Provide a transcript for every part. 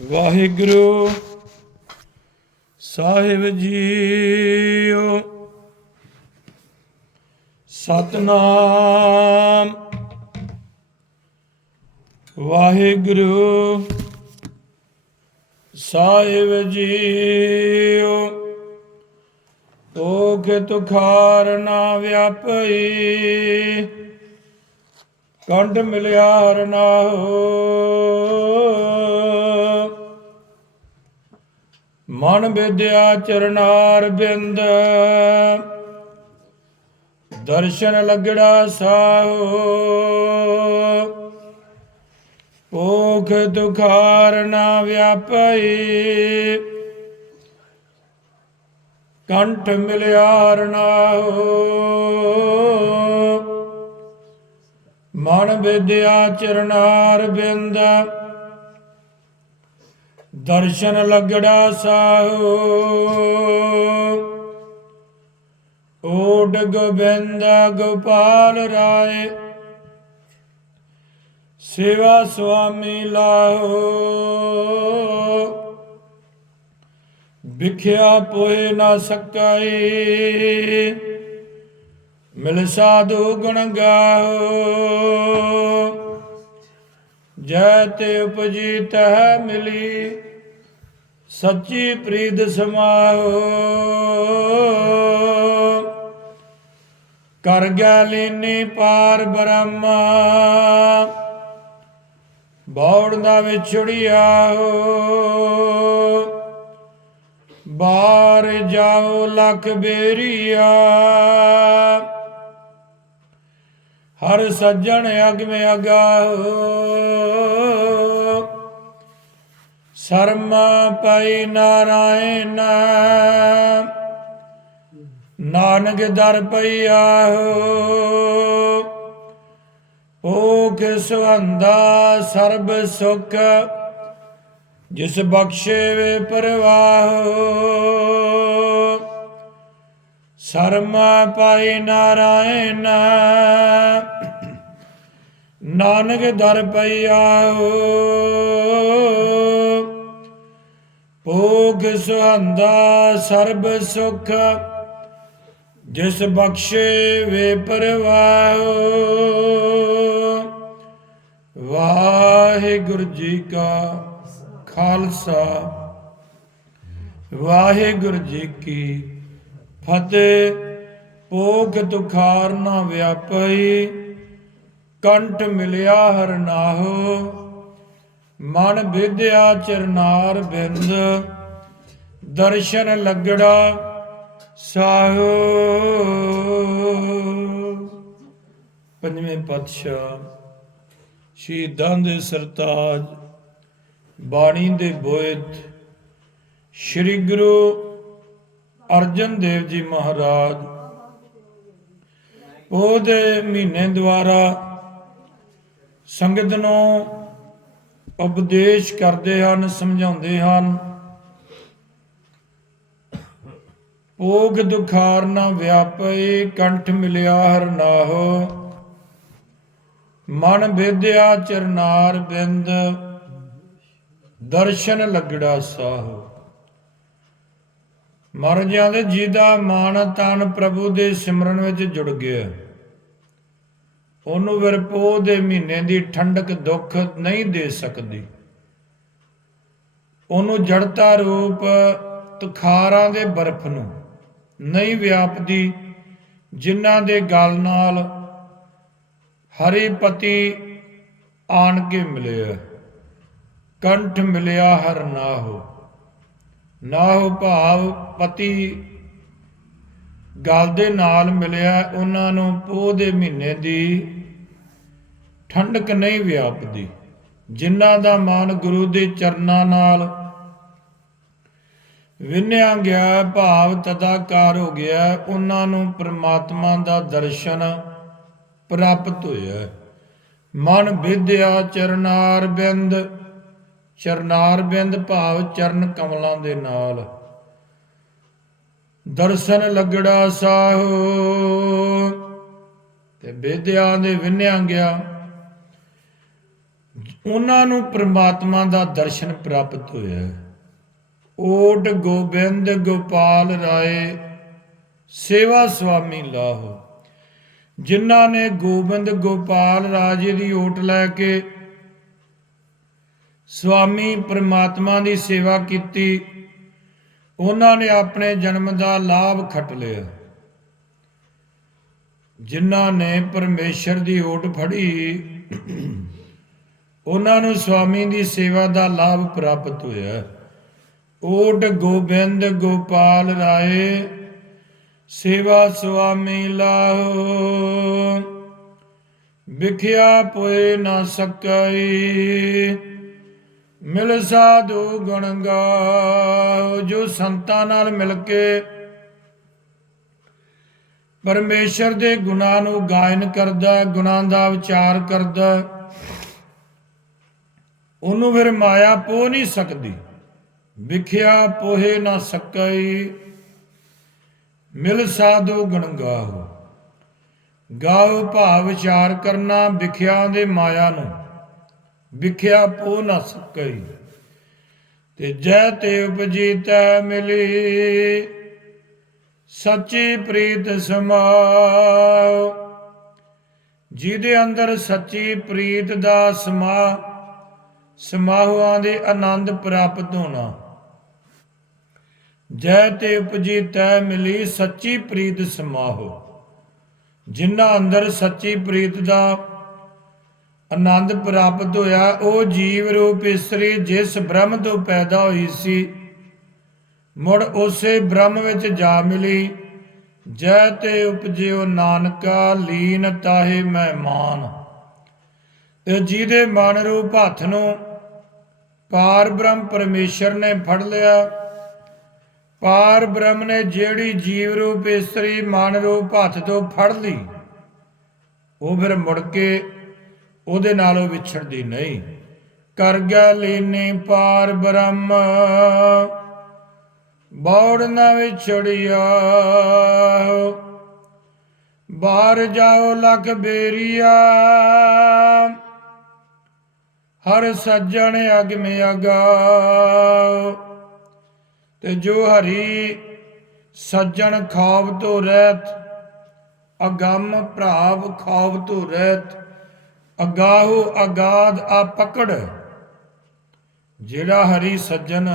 ਵਾਹਿਗੁਰੂ ਸਾਹਿਬ ਜੀਓ। ਸਤਨਾਮ। ਵਾਹਿਗੁਰੂ ਸਾਹਿਬ ਜੀਓ। ਓਖ ਤੁਖਾਰ ਨਾ ਵਿਆਪਈ। ਕੰਡ ਮਿਲਿਆ ਹਰ ਨਾਹੋ ਮਨ ਵਿਦਿਆ ਚਰਨਾਰ ਬਿੰਦ। ਦਰਸ਼ਨ ਲੱਗੜਾ ਸਾਹੋ। ਭੋਖ ਦੁਖਾਰ ਨਾ ਵਿਆਪਈ। ਕੰਠ ਮਿਲਿਆਰ ਨਾਹੋ। ਮਨ ਵਿਦਿਆ ਚਰਨਾਰ ਬਿੰਦ। ਦਰਸ਼ਨ ਲਗੜਾ ਸਾਹੋ। ਓਡ ਗੋਬਿੰਦ ਗੋਪਾਲ ਰਾਏ, ਸੇਵਾ ਸੁਆਮੀ ਲਾਹੋ। ਵਿਖਿਆ ਪੋਏ ਨਾ ਸਕਾਈ ਮਿਲ ਸਾਧੂ ਗੁਣ ਗਾਓ ਜੈ ਤੇ ਉਪਜੀਤ ਤਹ ਮਿਲੀ ਸੱਚੀ ਪ੍ਰੀਤ ਸਮਾਓ ਕਰ ਗਿਆ ਲੀਨੀ ਪਾਰ ਬ੍ਰਹਮਾ। ਬੌੜ ਦਾ ਵਿਛੜਿਆ ਹੋ। ਬਾਹਰ ਜਾਓ ਲਖ ਬੇਰੀਆ। ਹਰ ਸੱਜਣ ਅਗ ਮੇ ਅਗਾਹੋ। ਸਰਮ ਪਈ ਨਾਰਾਇਣ। ਨਾਨਕ ਦਰ ਪਈ ਹੋ ਓਖ ਸੁਹੰਦਾ ਸਰਬ ਸੁਖ, ਜਿਸ ਬਖਸ਼ੇ ਵੇ ਪਰਵਾਹੋ। ਸਰਮ ਪਾਈ ਨਾਰਾਇਣ। ਨਾਨਕ ਦਰ ਪਈਆ ਹੋ ਭੋਗ ਸੁਹੰਦਾ ਸਰਬ ਸੁਖ, ਜਿਸ ਬਖਸ਼ੇ ਵੇ ਪਰਵਾਹੋ। ਵਾਹਿਗੁਰੂ ਜੀ ਕਾ ਖਾਲਸਾ। ਵਾਹਿਗੁਰੂ ਜੀ ਕੀ ਫਤਿਹ। ਭੋਗ ਤੁਖਾਰ ਨਾ ਵਿਆਪਈ, ਕੰਠ ਮਿਲਿਆ ਹਰ ਨਾਹੋ। ਮਨ ਵਿਦਿਆ ਚਰਨਾਰ ਬਿੰਦ, ਦਰਸ਼ਨ ਲੱਗੜਾ ਸਾਹੋ। ਪੰਜਵੇਂ ਪਾਤਸ਼ਾਹ, ਸ਼ਹੀਦਾਂ ਦੇ ਸਰਤਾਜ, ਬਾਣੀ ਦੇ ਬੋਇਤ, ਸ੍ਰੀ ਗੁਰੂ ਅਰਜਨ ਦੇਵ ਜੀ ਮਹਾਰਾਜ। ਉਹਦੇ ਮਹੀਨੇ ਦੁਆਰਾ ਸੰਗਤ ਨੂੰ ਉਪਦੇਸ਼ ਕਰਦੇ ਹਨ, ਸਮਝਾਉਂਦੇ ਹਨ। ਭੋਗ ਦੁਖਾਰ ਨਾ ਵਿਆਪੇ, ਕੰਠ ਮਿਲਿਆ ਹਰ ਨਾਹੋ। ਮਨ ਵਿਦਿਆ ਚਰਨਾਰ ਬਿੰਦ, ਦਰਸ਼ਨ ਲੱਗੜਾ ਸਾਹੋ। ਮਰ ਜਾਂਦੇ ਜੀ ਦਾ ਮਨ ਤਨ ਪ੍ਰਭੂ ਦੇ ਸਿਮਰਨ ਵਿੱਚ ਜੁੜ ਗਿਆ। ਉਹਨੂੰ ਵਿਰਪੋ ਦੇ ਮਹੀਨੇ ਦੀ ਠੰਡਕ ਦੁੱਖ ਨਹੀਂ ਦੇ ਸਕਦੀ। ਉਹਨੂੰ ਜੜਤਾ ਰੂਪ ਤੁਖਾਰਾਂ ਦੇ ਬਰਫ਼ ਨੂੰ ਨਹੀਂ ਵਿਆਪਦੀ, ਜਿਨ੍ਹਾਂ ਦੇ ਗਲ ਨਾਲ ਹਰੀ ਪਤੀ ਆਣ ਕੇ ਮਿਲਿਆ। ਕੰਠ ਮਿਲਿਆ ਹਰ ਨਾਹੋ। ਨਾਹੋ ਭਾਵ ਪਤੀ ਗਲ ਦੇ ਨਾਲ ਮਿਲਿਆ। ਉਹਨਾਂ ਨੂੰ ਪੋਹ ਦੇ ਮਹੀਨੇ ਦੀ ਠੰਡਕ ਨਹੀਂ ਵਿਆਪਦੀ। ਜਿਨ੍ਹਾਂ ਦਾ ਮਨ ਗੁਰੂ ਦੇ ਚਰਨਾਂ ਨਾਲ ਵਿਨਿਆ ਗਿਆ, ਭਾਵ ਤਦਾਕਾਰ ਹੋ ਗਿਆ, ਉਹਨਾਂ ਨੂੰ ਪ੍ਰਮਾਤਮਾ ਦਾ ਦਰਸ਼ਨ ਪ੍ਰਾਪਤ ਹੋਇਆ। ਮਨ ਵਿਦਿਆ ਚਰਨਾਰ ਬਿੰਦ ਚਰਨਾਰ ਬਿੰਦ ਭਾਵ ਚਰਨ ਕਮਲਾਂ ਦੇ ਨਾਲ। ਦਰਸ਼ਨ ਲੱਗੜਾ ਸਾਹੋ, ਤੇ ਵਿਦਿਆ ਦੇ ਵਿਨਿਆ ਗਿਆ। ਉਹਨਾਂ ਨੂੰ ਪ੍ਰਮਾਤਮਾ ਦਾ ਦਰਸ਼ਨ ਪ੍ਰਾਪਤ ਹੋਇਆ। ਓਟ ਗੋਬਿੰਦ ਗੋਪਾਲ ਰਾਏ, ਸੇਵਾ ਸੁਆਮੀ ਲਾਹੋ। ਜਿਨ੍ਹਾਂ ਨੇ ਗੋਬਿੰਦ ਗੋਪਾਲ ਰਾਜੇ ਦੀ ਓਟ ਲੈ ਕੇ ਸੁਆਮੀ ਪ੍ਰਮਾਤਮਾ ਦੀ ਸੇਵਾ ਕੀਤੀ, ਉਹਨਾਂ ਨੇ ਆਪਣੇ ਜਨਮ ਦਾ ਲਾਭ ਖੱਟ ਲਿਆ। ਜਿਨ੍ਹਾਂ ਨੇ ਪਰਮੇਸ਼ਰ ਦੀ ਓਟ ਫੜੀ ਉਹਨਾਂ ਨੂੰ ਸੁਆਮੀ ਦੀ ਸੇਵਾ ਦਾ ਲਾਭ ਪ੍ਰਾਪਤ ਹੋਇਆ। ਓਟ ਗੋਬਿੰਦ ਗੋਪਾਲ ਰਾਏ, ਸੇਵਾ ਸੁਆਮੀ ਲਾਹੋ। ਵਿਖਿਆ ਪੋਏ ਨਾ ਸਕਈ, ਮਿਲ ਸਾਧੂ ਗੁਣ ਗਾਓ, ਜੋ ਸੰਤਾਂ ਨਾਲ ਮਿਲ ਕੇ ਪਰਮੇਸ਼ਰ ਦੇ ਗੁਣਾਂ ਨੂੰ ਗਾਇਨ ਕਰਦਾ, ਗੁਣਾਂ ਦਾ ਵਿਚਾਰ ਕਰਦਾ। ਉਹਨੂੰ ਫਿਰ ਮਾਇਆ ਪੋ ਨਹੀਂ ਸਕਦੀ। ਵਿਖਿਆ ਪੋਹੇ ਨਾ ਸਕਈ। ਮਿਲ ਸਾਧੂ ਗੁਣ ਗਾਓ ਗਾਓ ਭਾਵ ਵਿਚਾਰ ਕਰਨਾ ਵਿਖਿਆ ਦੇ ਮਾਇਆ ਨੂੰ। ਵਿਖਿਆ ਪੋ ਨਾ ਸਕਈ। ਤੇ ਜੈ ਤੇ ਉਪਜੀ ਮਿਲੀ। ਸੱਚੀ ਪ੍ਰੀਤ ਸਮਾਉ। ਜਿਹਦੇ ਅੰਦਰ ਸੱਚੀ ਪ੍ਰੀਤ ਦਾ ਸਮਾ ਸਮਾਹੁਆਂ ਦੇ ਆਨੰਦ ਪ੍ਰਾਪਤ ਹੋਣਾ। ਜੈ ਤੇ ਉਪਜੀ ਤੈ ਮਿਲੀ ਸੱਚੀ ਪ੍ਰੀਤ ਸਮਾਹੁ। ਜਿਨ੍ਹਾਂ ਅੰਦਰ ਸੱਚੀ ਪ੍ਰੀਤ ਦਾ ਆਨੰਦ ਪ੍ਰਾਪਤ ਹੋਇਆ, ਉਹ ਜੀਵ ਰੂਪ ਇਸਤਰੀ ਜਿਸ ਬ੍ਰਹਮ ਤੋਂ ਪੈਦਾ ਹੋਈ ਸੀ, ਮੁੜ ਉਸੇ ਬ੍ਰਹਮ ਵਿੱਚ ਜਾ ਮਿਲੀ। ਜੈ ਤੇ ਉਪਜਿਓ ਨਾਨਕਾ, ਲੀਨ ਤਾਹੇ ਮਹਿਮਾਨ। ਜਿਹਦੇ ਮਨ ਰੂਪ ਹੱਥ ਨੂੰ ਪਾਰ ਬ੍ਰਹਮ ਪਰਮੇਸ਼ਰ ਨੇ ਫੜ ਲਿਆ। ਪਾਰ ਬ੍ਰਹਮ ਨੇ ਜਿਹੜੀ ਜੀਵ ਰੂਪ, ਇਸਤਰੀ ਮਨ ਰੂਪ ਹੱਥ ਤੋਂ ਫੜ ਲਈ, ਉਹ ਫਿਰ ਮੁੜ ਕੇ ਉਹਦੇ ਨਾਲੋਂ ਵਿਛੜਦੀ ਨਹੀਂ। ਕਰ ਗਿਆ ਲੀਨੀ ਪਾਰ ਬ੍ਰਹਮ, ਬੌੜ ਨਾ ਵਿਛੜਿਆ। ਬਾਹਰ ਜਾਓ, ਲਖ ਬੇਰੀਆ। ਹਰ ਸੱਜਣ ਅਗਮ ਅਗਾ ਤੇ ਜੋ ਹਰੀ ਸੱਜਣ ਖਾਵ ਤੋਂ ਰਹਿਤ, ਅਗੰਮ ਭਰਾਵ ਖਾਵ ਤੋਂ ਰਹਿਤ ਅਗਾਹੂ ਅਗਾਦ ਆ ਪਕੜ। ਜਿਹੜਾ ਹਰੀ ਸੱਜਣ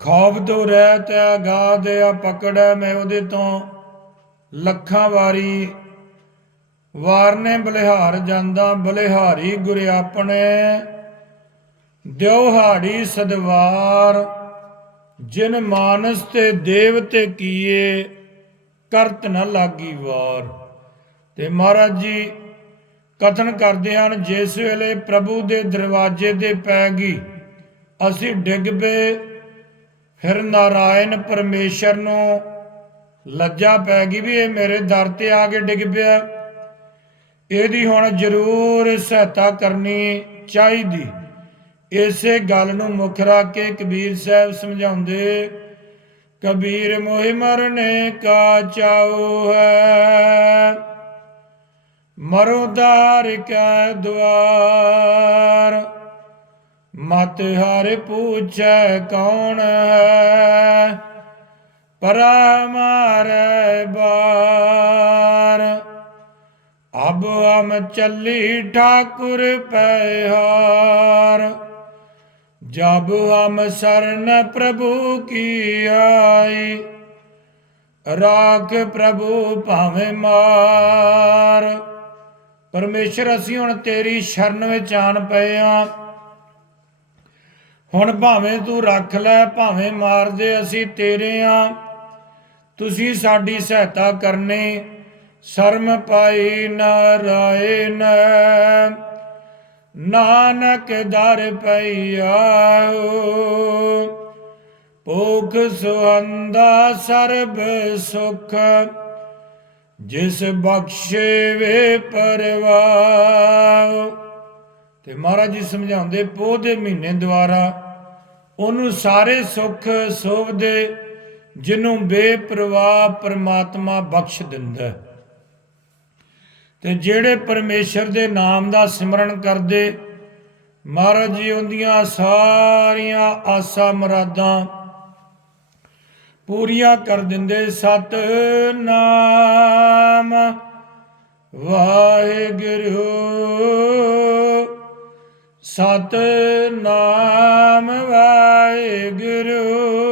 ਖੌਫ ਤੋਂ ਰਹਿਤ ਅਗਾਦ ਆ ਪਕੜ, ਮੈਂ ਉਹਦੇ ਤੋਂ ਲੱਖਾਂ ਵਾਰੀ ਵਾਰਨੇ ਬਲਿਹਾਰ ਜਾਂਦਾ, ਬਲਿਹਾਰੀ ਗੁਰ ਆਪਣੇ। ਦਿਉਹਾੜੀ ਸਦਵਾਰ, ਜਿਨ ਮਾਨਸ ਤੇ ਦੇਵ ਤੇ ਕੀਏ, ਕਰਤ ਨ ਲਾਗੀ ਵਾਰ। ਤੇ ਮਹਾਰਾਜ ਜੀ, ਕਥਨ ਕਰਦੇ ਹਨ, ਜਿਸ ਵੇਲੇ ਪ੍ਰਭੂ ਦੇ ਦਰਵਾਜ਼ੇ ਤੇ ਪੈ ਗਈ, ਅਸੀਂ ਡਿੱਗ ਪਏ, ਫਿਰ ਨਾਰਾਇਣ ਪਰਮੇਸ਼ਰ ਨੂੰ ਲੱਜਾ ਪੈ ਗਈ ਵੀ ਇਹ ਮੇਰੇ ਦਰ ਤੇ ਆ ਕੇ ਡਿੱਗ ਪਿਆ। ਇਹਦੀ ਹੁਣ ਜ਼ਰੂਰ ਸਹਾਇਤਾ ਕਰਨੀ ਚਾਹੀਦੀ। ਇਸੇ ਗੱਲ ਨੂੰ ਮੁੱਖ ਰੱਖ ਕੇ ਕਬੀਰ ਸਾਹਿਬ ਸਮਝਾਉਂਦੇ, ਕਬੀਰ ਮੋਹਿ ਮਰਨੇ ਕਾ ਚਾਉ ਹੈ, ਮਰੋ ਦਾਰ ਕੈ ਦੁਆਰ, ਮਤ ਹਰ ਪੁੱਛੈ ਕੌਣ ਹੈ, ਪਰਾ ਮਾਰੇ ਬਾਰ। ਅਬ ਅਮ ਚੱਲੀ ਠਾਕੁਰ ਪਹਿਹਾਰ ਜਬ ਅਮ ਸਰਨ ਪ੍ਰਭੂ ਕੀ ਆਈ, ਰਾਖ ਪ੍ਰਭੂ ਭਾਵੇਂ ਮਾਰ। ਪਰਮੇਸ਼ਰ, ਅਸੀਂ ਹੁਣ ਤੇਰੀ ਸ਼ਰਨ ਵਿੱਚ ਆਣ ਪਏ ਆ। ਹੁਣ ਭਾਵੇਂ ਤੂੰ ਰੱਖ ਲੈ, ਭਾਵੇਂ ਮਾਰ ਦੇ, ਅਸੀਂ ਤੇਰੇ ਆ। ਤੁਸੀਂ ਸਾਡੀ ਸਹਾਇਤਾ ਕਰਨੀ। ਸ਼ਰਮ ਪਾਈ ਨਾਰਾਇਣ। ਨਾਨਕ ਦਰ ਪਈਆ ਭੁਖ ਸੁਹੰਦਾ ਸਰਬ ਸੁਖ, ਜਿਸ ਬਖਸ਼ੇ ਵੇ ਪਰਵਾਹ। ਤੇ ਮਹਾਰਾਜ ਜੀ ਸਮਝਾਉਂਦੇ, ਪੋਹ ਦੇ ਮਹੀਨੇ ਦੁਆਰਾ ਉਹਨੂੰ ਸਾਰੇ ਸੁੱਖ ਸੋਭਦੇ, ਜਿਹਨੂੰ ਬੇਪਰਵਾਹ ਪ੍ਰਮਾਤਮਾ ਬਖਸ਼ ਦਿੰਦਾ। ਹੈ। ਤੇ ਜਿਹੜੇ ਪਰਮੇਸ਼ਰ ਦੇ ਨਾਮ ਦਾ ਸਿਮਰਨ ਕਰਦੇ, ਮਹਾਰਾਜ ਜੀ, ਉਹਦੀਆਂ ਸਾਰੀਆਂ ਆਸਾਂ ਮਰਾਦਾਂ ਪੂਰੀਆਂ ਕਰ ਦਿੰਦੇ। ਸਤ ਨਾਮ ਵਾਹਿਗੁਰੂ ਸਤ ਨਾਮ ਵਾਹਿਗੁਰੂ।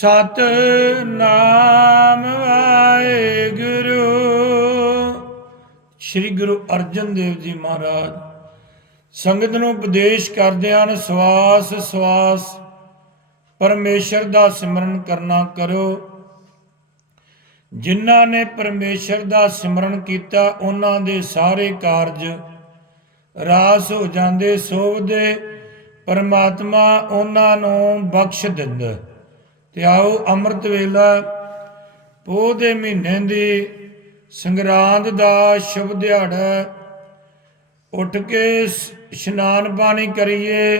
ਸਤ ਨਾਮ ਵਾਹਿਗੁਰੂ। ਸ੍ਰੀ ਗੁਰੂ ਅਰਜਨ ਦੇਵ ਜੀ ਮਹਾਰਾਜ, ਸੰਗਤ ਨੂੰ ਉਪਦੇਸ਼ ਕਰਦੇ ਹਨ, ਸਵਾਸ ਸਵਾਸ। ਪਰਮੇਸ਼ਰ ਦਾ ਸਿਮਰਨ ਕਰਨਾ ਕਰੋ। ਜਿਨ੍ਹਾਂ ਨੇ ਪਰਮੇਸ਼ਰ ਦਾ ਸਿਮਰਨ ਕੀਤਾ, ਉਹਨਾਂ ਦੇ ਸਾਰੇ ਕਾਰਜ ਰਾਸ ਹੋ ਜਾਂਦੇ ਸੋਭਦੇ ਪਰਮਾਤਮਾ ਉਹਨਾਂ ਨੂੰ ਬਖਸ਼ ਦਿੰਦਾ। ਤੇ ਆਓ ਅੰਮ੍ਰਿਤ ਵੇਲਾ, ਪੋਹ ਦੇ ਮਹੀਨੇ ਦੀ ਸੰਗਰਾਂਦ ਦਾ ਸ਼ੁਭ ਦਿਹਾੜਾ। ਉੱਠ ਕੇ ਇਸ਼ਨਾਨ ਪਾਣੀ ਕਰੀਏ,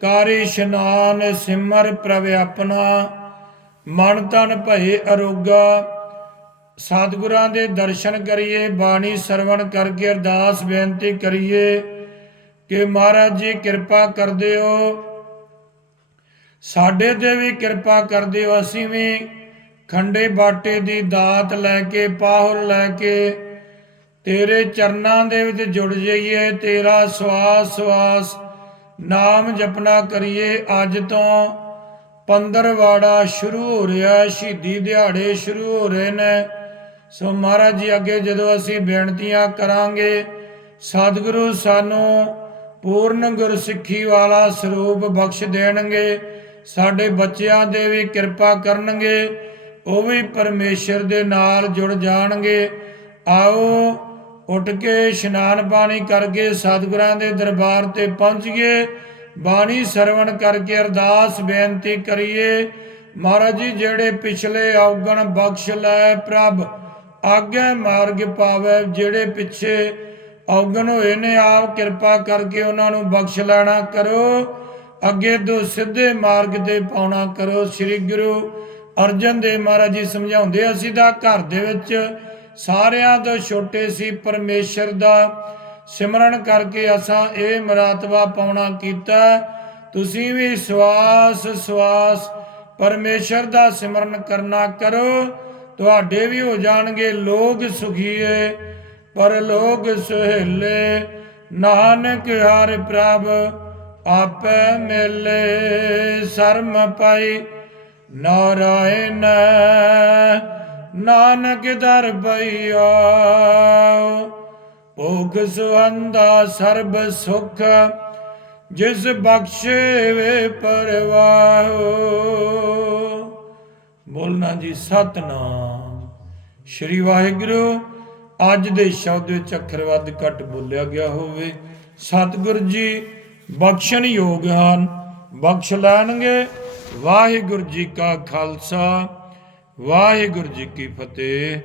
ਕਾਰੇ ਇਸ਼ਨਾਨ ਸਿਮਰ ਪ੍ਰਭ ਆਪਣਾ। ਮਨ ਤਨ ਭਏ ਅਰੋਗਾ, ਸਤਿਗੁਰਾਂ ਦੇ ਦਰਸ਼ਨ ਕਰੀਏ, ਬਾਣੀ ਸਰਵਣ ਕਰਕੇ ਅਰਦਾਸ ਬੇਨਤੀ ਕਰੀਏ ਕਿ ਮਹਾਰਾਜ ਜੀ ਕਿਰਪਾ ਕਰ ਦਿਓ ਸਾਡੇ ਤੇ ਵੀ ਕਿਰਪਾ ਕਰ ਦਿਓ ਅਸੀਂ ਵੀ ਖੰਡੇ ਬਾਟੇ ਦੀ ਦਾਤ ਲੈ ਕੇ ਪਾਹੁਲ ਲੈ ਕੇ ਤੇਰੇ ਚਰਨਾਂ ਦੇ ਵਿੱਚ ਜੁੜ ਜਾਈਏ, ਤੇਰਾ ਸਵਾਸ ਸਵਾਸ ਨਾਮ ਜਪਣਾ ਕਰੀਏ। ਅੱਜ ਤੋਂ ਪੰਦਰਵਾੜਾ ਸ਼ੁਰੂ ਹੋ ਰਿਹਾ ਸ਼ਹੀਦੀ ਦਿਹਾੜੇ ਸ਼ੁਰੂ ਹੋ ਰਹੇ ਨੇ। ਸੋ ਮਹਾਰਾਜ ਜੀ, ਅੱਗੇ ਜਦੋਂ ਅਸੀਂ ਬੇਨਤੀਆਂ ਕਰਾਂਗੇ, ਸਤਿਗੁਰੂ ਸਾਨੂੰ ਪੂਰਨ ਗੁਰਸਿੱਖੀ ਵਾਲਾ ਸਰੂਪ ਬਖਸ਼ ਦੇਣਗੇ। ਸਾਡੇ ਬੱਚਿਆਂ ਦੇ ਵੀ ਕਿਰਪਾ ਕਰਨਗੇ, ਉਹ ਵੀ ਪਰਮੇਸ਼ਰ ਦੇ ਨਾਲ ਜੁੜ ਜਾਣਗੇ। ਆਓ, ਉੱਠ ਕੇ ਇਸ਼ਨਾਨ ਪਾਣੀ ਕਰਕੇ ਸਤਿਗੁਰਾਂ ਦੇ ਦਰਬਾਰ ਤੇ ਪਹੁੰਚੀਏ। ਬਾਣੀ ਸਰਵਣ ਕਰਕੇ ਅਰਦਾਸ ਬੇਨਤੀ ਕਰੀਏ, ਮਹਾਰਾਜ ਜੀ, ਜਿਹੜੇ ਪਿਛਲੇ ਔਗਣ ਬਖਸ਼ ਲੈ ਪ੍ਰਭ ਆਗੇ ਮਾਰਗ ਪਾਵੇ, ਜਿਹੜੇ ਪਿੱਛੇ ਔਗਣ ਹੋਏ ਨੇ, ਆਪ ਕਿਰਪਾ ਕਰਕੇ ਉਹਨਾਂ ਨੂੰ ਬਖਸ਼ ਲੈਣਾ ਕਰੋ। ਅੱਗੇ ਤੋਂ ਸਿੱਧੇ ਮਾਰਗ ਤੇ ਪਾਉਣਾ ਕਰੋ। ਸ੍ਰੀ ਗੁਰੂ ਅਰਜਨ ਦੇਵ ਮਹਾਰਾਜ ਜੀ ਸਮਝਾਉਂਦੇ, ਅਸੀਂ ਤਾਂ ਘਰ ਦੇ ਵਿੱਚ ਸਾਰਿਆਂ ਤੋਂ ਛੋਟੇ ਸੀ, ਪਰਮੇਸ਼ਰ ਦਾ ਸਿਮਰਨ ਕਰਕੇ ਅਸਾਂ ਇਹ ਮਰਾਤਬਾ ਪਾਉਣਾ ਕੀਤਾ। ਤੁਸੀਂ ਵੀ ਸਵਾਸ ਸਵਾਸ ਪਰਮੇਸ਼ਰ ਦਾ ਸਿਮਰਨ ਕਰਨਾ ਕਰੋ। ਤੁਹਾਡੇ ਵੀ ਹੋ ਜਾਣਗੇ ਲੋਕ ਸੁਖੀਏ, ਪਰ ਲੋਕ ਸੁਹੇਲੇ। ਨਾਨਕ ਹਰਿ ਪ੍ਰਭ ਆਪੇ ਮਿਲੇ ਸਰਮ ਪਾਈ, ਨਾਰਾਇਣ, ਨਾਨਕ ਦਰ ਪਈਆ ਭੋਗ ਸੁਹੰਦਾ ਸਰਬ ਸੁਖ, ਜਿਸ ਬਖਸ਼ੇ ਵੇ ਪਰਵਾਹੋ। ਬੋਲਣਾ ਜੀ ਸਤਨਾਮ। ਸ਼੍ਰੀ ਵਾਹਿਗੁਰੂ, ਅੱਜ ਦੇ ਸ਼ਬਦ ਵਿੱਚ ਅੱਖਰ ਵੱਧ ਘੱਟ ਬੋਲਿਆ ਗਿਆ ਹੋਵੇ। ਸਤਿਗੁਰ ਜੀ ਬਖਸ਼ਣ ਯੋਗ ਹਨ ਬਖਸ਼ ਲੈਣਗੇ ਵਾਹਿਗੁਰੂ ਜੀ ਕਾ ਖਾਲਸਾ ਵਾਹਿਗੁਰੂ ਜੀ ਕੀ ਫਤਿਹ।